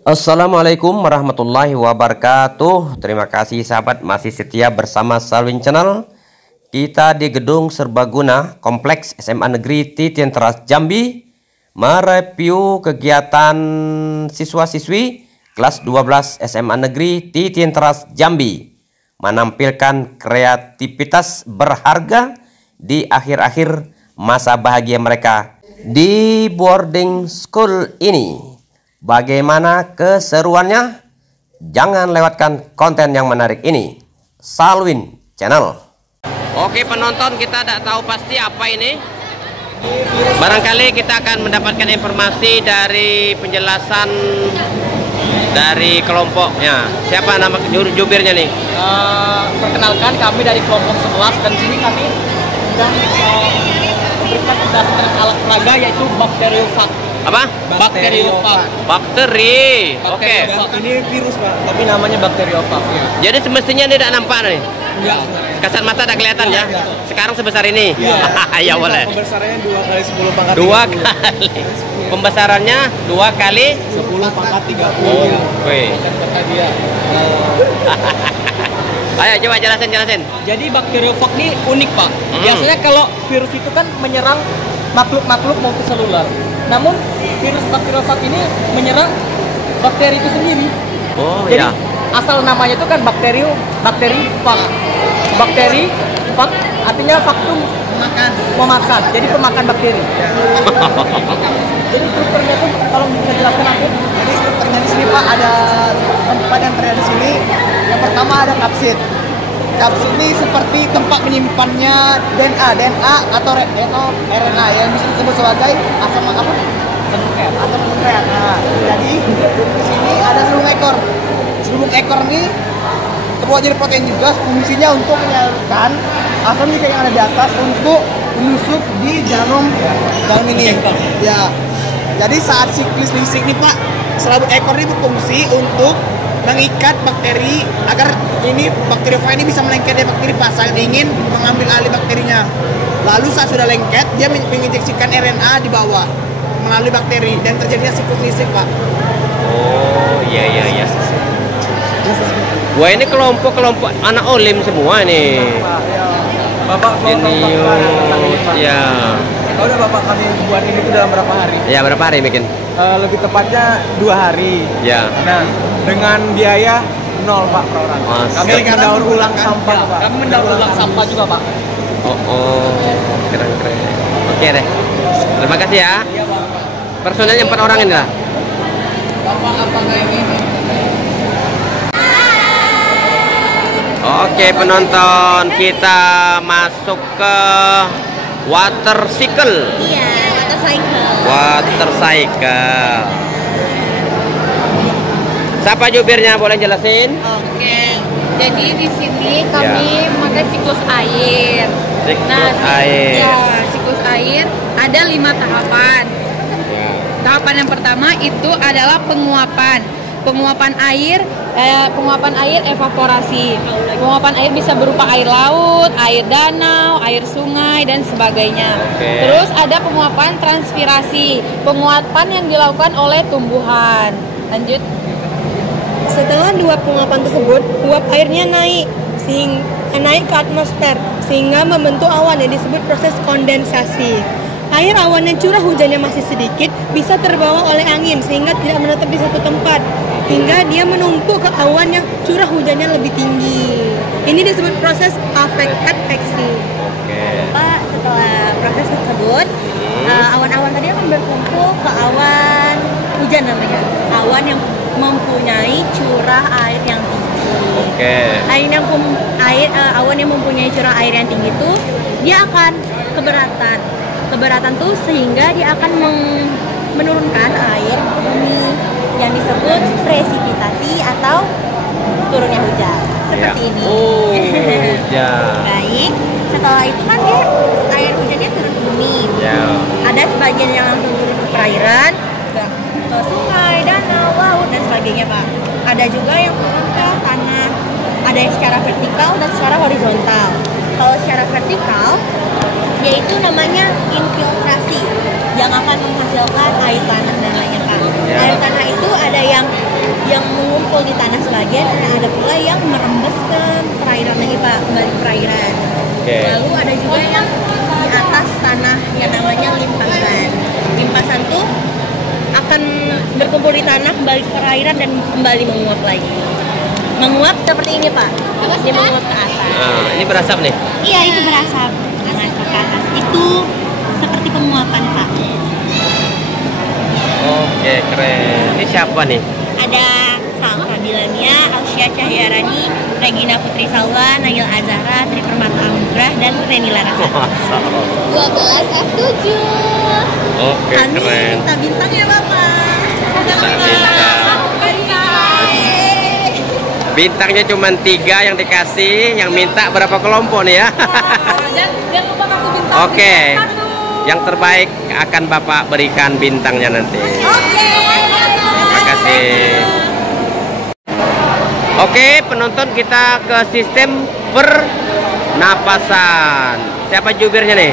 Assalamualaikum warahmatullahi wabarakatuh. Terima kasih sahabat masih setia bersama Salwin Channel. Kita di Gedung Serbaguna Kompleks SMA Negeri Titien Teras Jambi mereview kegiatan siswa-siswi kelas 12 SMA Negeri Titien Teras Jambi menampilkan kreativitas berharga di akhir-akhir masa bahagia mereka di boarding school ini. Bagaimana keseruannya? Jangan lewatkan konten yang menarik ini. Salwin Channel. Oke penonton, kita tidak tahu pasti apa ini. Barangkali kita akan mendapatkan informasi dari penjelasan dari kelompoknya. Siapa nama jubirnya nih? Perkenalkan, kami dari kelompok 11 dan sini kami sedang memberikan penjelasan alat peraga yaitu bakteriofag. Apa? Bakteriofag. Bakteri. Oke. Ini virus Pak, tapi namanya bakteriofag. Jadi semestinya ini tidak nampak nih. Enggak. Kasat mata tidak kelihatan ya. Sekarang sebesar ini. Ya boleh. Pembesarannya 2 kali 10 pangkat 2 kali. Pembesarannya 2 kali 10 pangkat 30. Wih. Ayo coba jelasin. Jadi bakteriofag ini unik Pak. Biasanya kalau virus itu kan menyerang makhluk-makhluk multiselular. Namun virus bakteriofag ini menyerang bakteri itu sendiri. Oh jadi, ya. asal namanya itu kan bakteri fag. Bakteri fag artinya faktum memakan. Jadi pemakan bakteri. Jadi strukturnya tuh kalau bisa jelaskan aku. Jadi strukturnya di sini Pak ada tempat yang terlihat di sini. Yang pertama ada kapsid. Kapsid ini seperti tempat menyimpannya DNA atau RNA yang bisa disebut sebagai asam apa? Asam nukleat. Nah, jadi di sini ada selubung ekor. Selubung ekor ini terbuat jadi protein juga, fungsinya untuk menyalurkan asam jika yang ada di atas untuk menusuk di dalam ini. Ya. Jadi saat siklus lisik nih Pak, selubung ekor ini berfungsi untuk mengikat bakteri agar ini bakteriofag ini bisa melengket dari bakteri pasang ingin mengambil alih bakterinya. Lalu saat sudah lengket, dia menginjeksikan RNA di bawah melalui bakteri dan terjadinya siklus lisik Pak. Oh iya. Wah ini kelompok anak olim semua nih. Bapak Jenius ya. Kalau udah Bapak kami buat ini tuh dalam berapa hari? Ya berapa hari bikin? Lebih tepatnya 2 hari. Ya. Nah, dengan biaya 0 Pak per orang. Kami mendaur ulang sampah Pak. Kami mendaur ulang sampah juga Pak. Oh keren. Oke deh. Terima kasih ya. Personelnya 4 orang ini lah. Bapak apa kayak gini? Oke penonton, kita masuk ke watercycle. Iya, Watercycle. Siapa jubirnya, boleh jelasin? Oke. Jadi di sini kami memakai siklus air. Siklus air ada 5 tahapan. Tahapan yang pertama itu adalah penguapan. Penguapan air evaporasi. Penguapan air bisa berupa air laut, air danau, air sungai dan sebagainya. Terus ada penguapan transpirasi, penguapan yang dilakukan oleh tumbuhan. Lanjut. Setelah 2 penguapan tersebut, uap airnya naik ke atmosfer sehingga membentuk awan yang disebut proses kondensasi. Air awan yang curah hujannya masih sedikit bisa terbawa oleh angin sehingga tidak menetap di satu tempat hingga dia menumpuk ke awan yang curah hujannya lebih tinggi. Ini disebut proses adveksi. Pak, setelah proses tersebut, awan-awan tadi akan berkumpul ke awan hujan namanya. Awan yang mempunyai curah air yang tinggi. Awan yang mempunyai curah air yang tinggi itu dia akan keberatan tuh sehingga dia akan menurunkan air ke bumi yang disebut presipitasi atau turunnya hujan seperti ini. Hujan. Baik, setelah itu kan dia air hujannya turun ke bumi. Ada sebagian yang langsung turun ke perairan, ke sungai, danau, laut dan sebagainya Pak. Ada juga yang turun ke tanah. Ada yang secara vertikal dan secara horizontal. Kalau secara vertikal yaitu namanya infiltrasi yang akan menghasilkan air tanah dan lainnya Pak. Air tanah itu ada yang yang mengumpul di tanah sebagian, dan ada pula yang merembes ke perairan lagi Pak, kembali ke perairan. Lalu ada juga yang di atas tanah yang namanya limpasan. Limpasan tuh akan berkumpul di tanah, kembali ke perairan dan kembali menguap lagi. Menguap seperti ini Pak, dia menguap ke atas. Nah, ini berasap nih? Iya, itu berasap masuk ke atas. Itu seperti penguapan Pak. Oke, keren. Ini siapa nih? Ada Salsa Dilamia, Alsya Cahyarani, Regina Putri Salwa, Nail Azhara, Tri Permata Anugrah, dan Reni Larasati. 12 F7. Oke, Kami keren. minta bintang ya Bapak. Bintang. Bintangnya cuma 3 yang dikasih, yang minta berapa kelompok nih ya? Jangan lupa kasih bintang. Oke, yang terbaik akan Bapak berikan bintangnya nanti. Terima kasih. Oke, penonton, kita ke sistem pernapasan. Siapa jubirnya nih?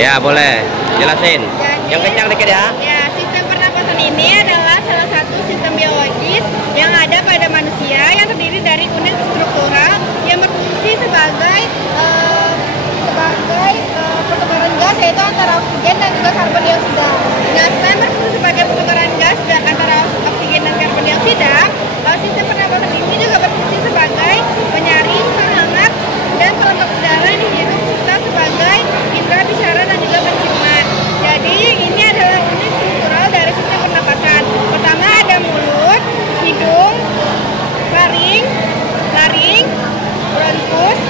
Ya, boleh jelasin. Yang kencang dikit ya. Ya, sistem pernapasan ini adalah salah satu sistem biologis yang ada pada manusia yang terdiri dari unit struktural yang berfungsi sebagai pertukaran gas, yaitu antara oksigen dan juga karbon dioksida. Nah, selain berfungsi sebagai pertukaran gas antara oksigen dan karbon dioksida, sistem pernapasan ini juga berfungsi sebagai penyaring, penghangat, dan pelembab udara yang dihirup serta sebagai indera bicara dan juga penciuman. Jadi ini adalah unit struktural dari sistem pernapasan. Pertama ada mulut, hidung, faring, laring, bronkus,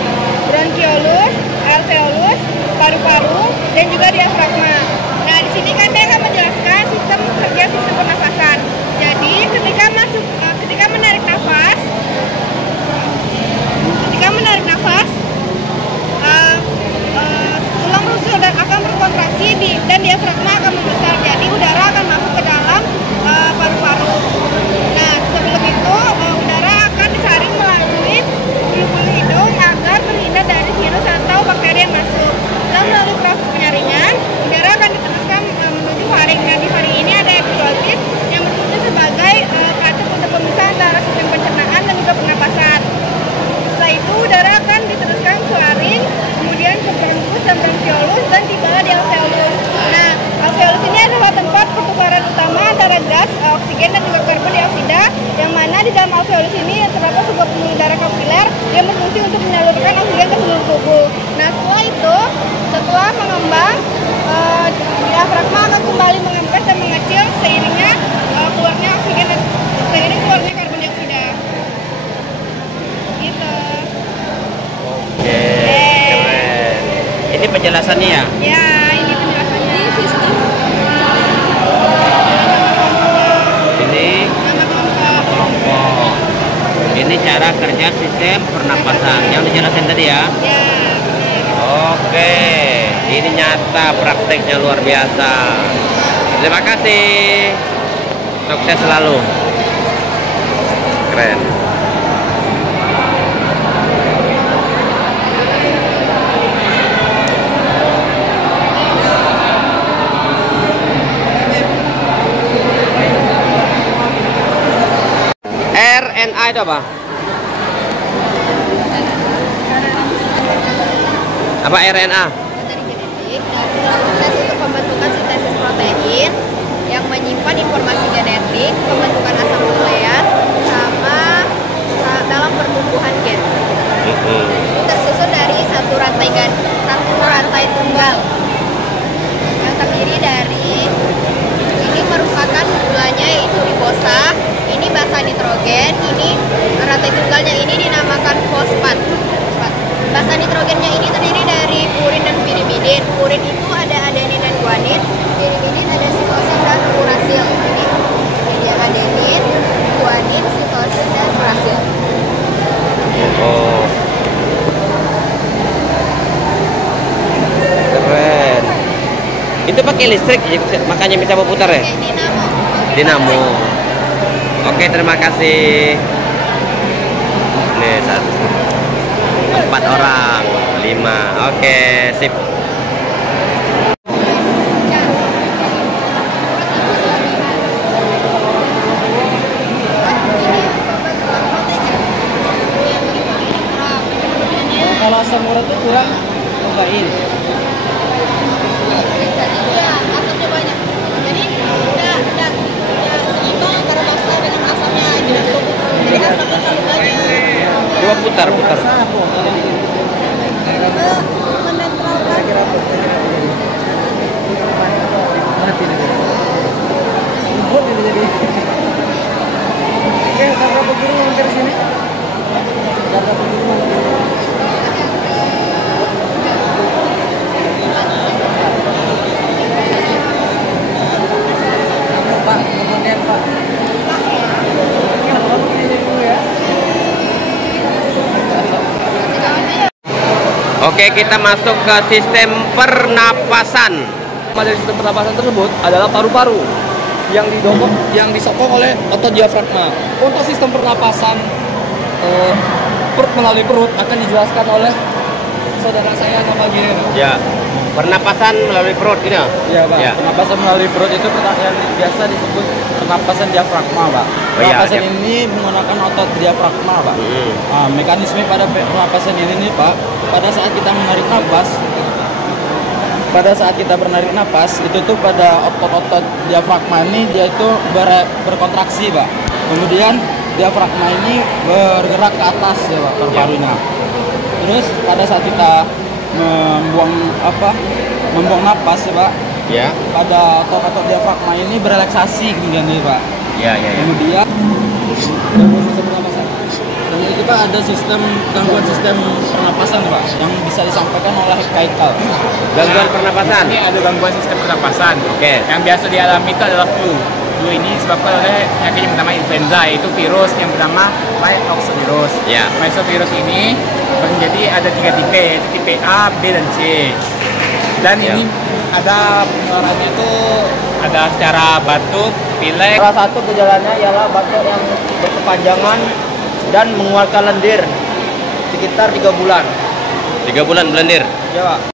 bronkiolus, alveolus, paru-paru, dan juga diafragma. Nah, di sini kan saya akan menjelaskan sistem kerja sistem pernapasan. Jadi ketika menarik nafas, tulang rusuk dan akan berkontraksi dan diafragma akan membesar. Jadi udara akan masuk ke dalam paru-paru. Nah, sebelum itu udara akan disaring melalui bulu-bulu hidung agar terhindar dari virus atau bakteri yang masuk. Dan melalui proses penyaringan, udara akan diteruskan menuju faring. Nah, di faring ini ada epiglotis yang berfungsi sebagai katup untuk pemisah antara sistem pencernaan dan juga pernapasan. Setelah itu udara akan diteruskan ke laring, kemudian ke bronkus dan bronkiolus, dan tibalah di alveolus. Nah, alveolus ini adalah tempat pertukaran utama antara gas, oksigen, dan juga karbon dioksida, yang mana di dalam alveolus ini terdapat sebuah pembuluh darah kapiler yang berfungsi untuk menyalurkan oksigen ke seluruh tubuh. Nah, setelah mengembang, diafragma akan kembali mengempes dan mengecil seiringnya keluarnya oksigen dan seiring keluarnya karbon dioksida. Gitu. Oke, keren. Ini penjelasannya ya? Ya, ini penjelasannya. Ini sistem. Ini nama kelompok. Ini cara kerja sistem pernapasan yang dijelasin tadi ya? Ya. Oke, ini nyata prakteknya luar biasa. Terima kasih. Sukses selalu. Keren. RNA itu apa? Apa RNA? Materi genetik dan proses untuk pembentukan sintesis protein yang menyimpan informasi genetik, pembentukan asam nukleat, sama dalam pertumbuhan gen. Tersusun dari satu rantai tunggal yang terdiri dari ini merupakan gulanya yaitu ribosa, ini basa nitrogen, ini rantai tunggalnya ini dinamakan fosfat. Basa nitrogennya ini terdiri dari purin dan pirimidin. Purin itu ada adenin dan guanin, pirimidin ada sitosin dan urasil. Ini ada adenin, guanin, sitosin dan urasil. Oh, keren. Itu pakai listrik, makanya bisa berputar ya? Kayak dinamo. Dinamo. Oke, terima kasih. Nih, 4 orang, 5. Oke, sip. Oke, kita masuk ke sistem pernapasan. Dari sistem pernapasan tersebut adalah paru-paru yang disokong oleh otot diafragma. Untuk sistem pernapasan perut melalui perut akan dijelaskan oleh saudara saya nama gini. Ya. Pernapasan melalui perut gitu. Iya, Pak. Ya. Pernapasan melalui perut itu yang biasa disebut pernapasan diafragma, Pak. Pernapasan ini menggunakan otot diafragma, Pak. Mekanisme pada pernapasan ini nih, Pak, pada saat kita menarik napas, itu tuh pada otot-otot diafragma ini dia itu berkontraksi, Pak. Kemudian diafragma ini bergerak ke atas ya, Pak, paru-parunya. Terus pada saat kita membuang napas ya, Pak. Ya. Pada otot-otot diafragma ini berelaksasi kemudian nih, Pak. Ya. Kemudian sistem pernapasan. Dan itu, Pak, ada gangguan sistem pernapasan, Pak, yang bisa disampaikan oleh Kaikal. Gangguan pernapasan. Ini ada gangguan sistem pernapasan. Oke. Yang biasa dialami itu adalah flu. Flu ini disebabkan oleh penyakit yang bernama influenza, yaitu virus yang bernama myxovirus. Ya. Myxovirus ini menjadi ada 3 tipe, yaitu tipe A, B, dan C. Dan ini ada penularannya itu ada secara batuk, pilek. Salah satu gejalanya ialah batuk yang berkepanjangan dan mengeluarkan lendir sekitar 3 bulan. 3 bulan belendir. Ya, Pak.